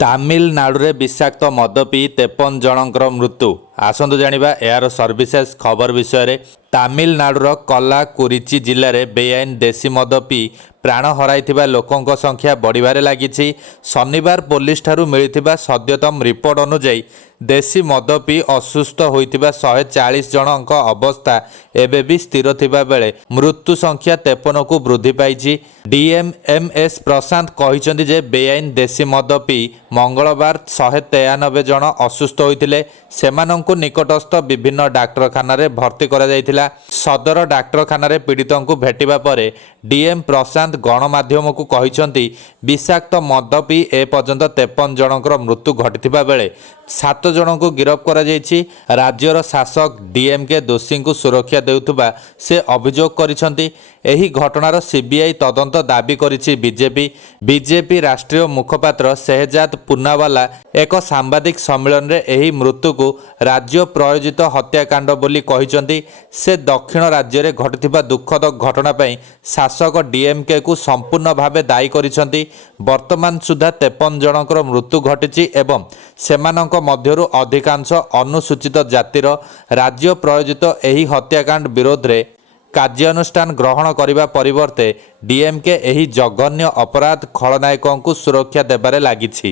ତାମିଲନାଡୁରେ ବିଷାକ୍ତ ମଦ ପିଇ 53 ଜଣଙ୍କର ମୃତ୍ୟୁ। ଆସନ୍ତୁ ଜାଣିବା ଏହାର ସର୍ଭିସେସ୍ ଖବର ବିଷୟରେ। ତାମିଲନାଡୁର କଲାକୁରିଚି ଜିଲ୍ଲାରେ ବେଆଇନ ଦେଶୀ ମଦ ପିଇ ପ୍ରାଣ ହରାଇଥିବା ଲୋକଙ୍କ ସଂଖ୍ୟା ବଢ଼ିବାରେ ଲାଗିଛି। ଶନିବାର ପୋଲିସଠାରୁ ମିଳିଥିବା ସଦ୍ୟତମ ରିପୋର୍ଟ ଅନୁଯାୟୀ ଦେଶୀ ମଦ ପିଇ ଅସୁସ୍ଥ ହୋଇଥିବା 140 ଜଣଙ୍କ ଅବସ୍ଥା ଏବେ ବି ସ୍ଥିର ଥିବା ବେଳେ ମୃତ୍ୟୁ ସଂଖ୍ୟା 53କୁ ବୃଦ୍ଧି ପାଇଛି। ଡିଏମ୍ଏମ୍ଏସ୍ ପ୍ରଶାନ୍ତ କହିଛନ୍ତି ଯେ ବେଆଇନ ଦେଶୀ ମଦ ପିଇ ମଙ୍ଗଳବାର 193 ଜଣ ଅସୁସ୍ଥ ହୋଇଥିଲେ। ସେମାନଙ୍କୁ ନିକଟସ୍ଥ ବିଭିନ୍ନ ଡାକ୍ତରଖାନାରେ ଭର୍ତ୍ତି କରାଯାଇଥିଲା। ସଦର ଡାକ୍ତରଖାନାରେ ପୀଡ଼ିତଙ୍କୁ ଭେଟିବା ପରେ ଡିଏମ୍ ପ୍ରଶାନ୍ତ ଗଣମାଧ୍ୟମକୁ କହିଛନ୍ତି ବିଷାକ୍ତ ମଦ ପିଇ ଏପର୍ଯ୍ୟନ୍ତ 53 ଜଣଙ୍କର ମୃତ୍ୟୁ ଘଟିଥିବା ବେଳେ 7 ଜଣଙ୍କୁ ଗିରଫ କରାଯାଇଛି। ରାଜ୍ୟର ଶାସକ ଡିଏମ୍କେ ଦୋଷୀଙ୍କୁ ସୁରକ୍ଷା ଦେଉଥିବା ସେ ଅଭିଯୋଗ କରିଛନ୍ତି। ଏହି ଘଟଣାର ସିବିଆଇ ତଦନ୍ତ ଦାବି କରିଛି ବିଜେପି ରାଷ୍ଟ୍ରୀୟ ମୁଖପାତ୍ର ଶେହଜାଦ ପୁନାୱାଲା ଏକ ସାମ୍ବାଦିକ ସମ୍ମିଳନୀରେ ଏହି ମୃତ୍ୟୁକୁ ରାଜ୍ୟ ପ୍ରାୟୋଜିତ ହତ୍ୟାକାଣ୍ଡ ବୋଲି କହିଛନ୍ତି। ସେ ଦକ୍ଷିଣ ରାଜ୍ୟରେ ଘଟିଥିବା ଦୁଃଖଦ ଘଟଣା ପାଇଁ ଶାସକ ଡିଏମ୍କେକୁ ସମ୍ପୂର୍ଣ୍ଣ ଭାବେ ଦାୟୀ କରିଛନ୍ତି। ବର୍ତ୍ତମାନ ସୁଦ୍ଧା 53 ଜଣଙ୍କର ମୃତ୍ୟୁ ଘଟିଛି ଏବଂ ସେମାନଙ୍କ ମଧ୍ୟରୁ ଅଧିକାଂଶ ଅନୁସୂଚିତ ଜାତିର। ରାଜ୍ୟ ପ୍ରାୟୋଜିତ ଏହି ହତ୍ୟାକାଣ୍ଡ ବିରୋଧରେ କାର୍ଯ୍ୟାନୁଷ୍ଠାନ ଗ୍ରହଣ କରିବା ପରିବର୍ତ୍ତେ ଡିଏମ୍କେ ଏହି ଜଘନ୍ୟ ଅପରାଧ ଖଳନାୟକଙ୍କୁ ସୁରକ୍ଷା ଦେବାରେ ଲାଗିଛି।